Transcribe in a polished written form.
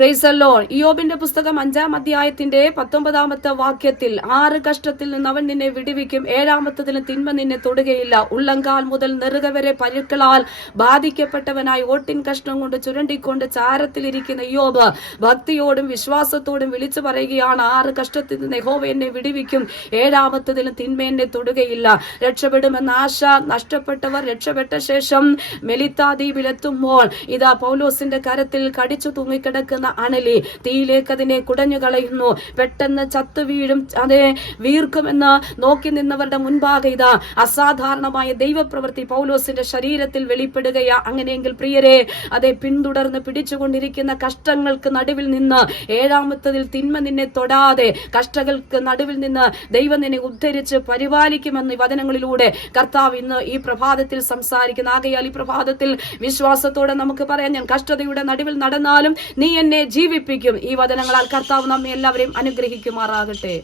Praise the Lord. ഇയ്യോബിന്റെ പുസ്തകം 5-ാം അധ്യായത്തിന്റെ 19-ാമത്തെ വാക്യത്തിൽ 6 കഷ്ടത്തിൽ നിന്ന് അവൻ നിന്നെ വിടുവിക്കും, 7-ാമത്തതിലും തിന്മ നിന്നെ തൊടുകയില്ല. ഉള്ളങ്കാൽ മുതൽ നെറുക വരെ പരുക്കളാൽ ബാധിക്കപ്പെട്ടവനായി ഓട്ടിൻ കഷ്ണം കൊണ്ട് ചുരണ്ടിക്കൊണ്ട് ചാരത്തിലിരിക്കുന്ന ഇയ്യോബ് ഭക്തിയോടും വിശ്വാസത്തോടും വിളിച്ചു പറയുകയാണ്, 6 കഷ്ടത്തിൽ നിന്ന് യഹോവ എന്നെ വിടുവിക്കും, 7-ാമത്തതിലും തിന്മ എന്നെ തൊടുകയില്ല. രക്ഷപ്പെടുമെന്ന ആശ നഷ്ടപ്പെട്ടവർ രക്ഷപ്പെട്ട ശേഷം മെലിത്താ ദ്വീപിലെത്തുമ്പോൾ ഇതാ പൗലോസിന്റെ കരത്തിൽ കടിച്ചു തൂങ്ങിക്കിടക്കുന്ന അണലി തീയിലേക്ക് അതിനെ കുടഞ്ഞു കളയുന്നു. പെട്ടെന്ന് ചത്തു വീഴും, അതെ വീർക്കുമെന്ന് നോക്കി നിന്നവരുടെ മുൻപാകെ ഇതാ അസാധാരണമായ ദൈവപ്രവൃത്തി പൗലോസിന്റെ ശരീരത്തിൽ വെളിപ്പെടുകയാ. അങ്ങനെയെങ്കിൽ പ്രിയരെ, അതെ പിന്തുടർന്ന് പിടിച്ചുകൊണ്ടിരിക്കുന്ന കഷ്ടങ്ങൾക്ക് നടുവിൽ നിന്ന് 7-ാമത്തതിൽ തിന്മ നിന്നെ തൊടാതെ കഷ്ടങ്ങൾക്ക് നടുവിൽ നിന്ന് ദൈവം നിന്നെ ഉദ്ധരിച്ച് പരിപാലിക്കുമെന്ന് ഈ വചനങ്ങളിലൂടെ കർത്താവ് ഇന്ന് ഈ പ്രഭാതത്തിൽ സംസാരിക്കുന്നു. ആകയാൽ ഈ പ്രഭാതത്തിൽ വിശ്വാസത്തോടെ നമുക്ക് പറയാം, ഞാൻ കഷ്ടതയുടെ നടുവിൽ നടന്നാലും നീ എന്നെ ജീവിപ്പിക്കും. ഈ വചനങ്ങളാൽ കർത്താവ് നമ്മെ എല്ലാവരെയും അനുഗ്രഹിക്കുമാറാകട്ടെ.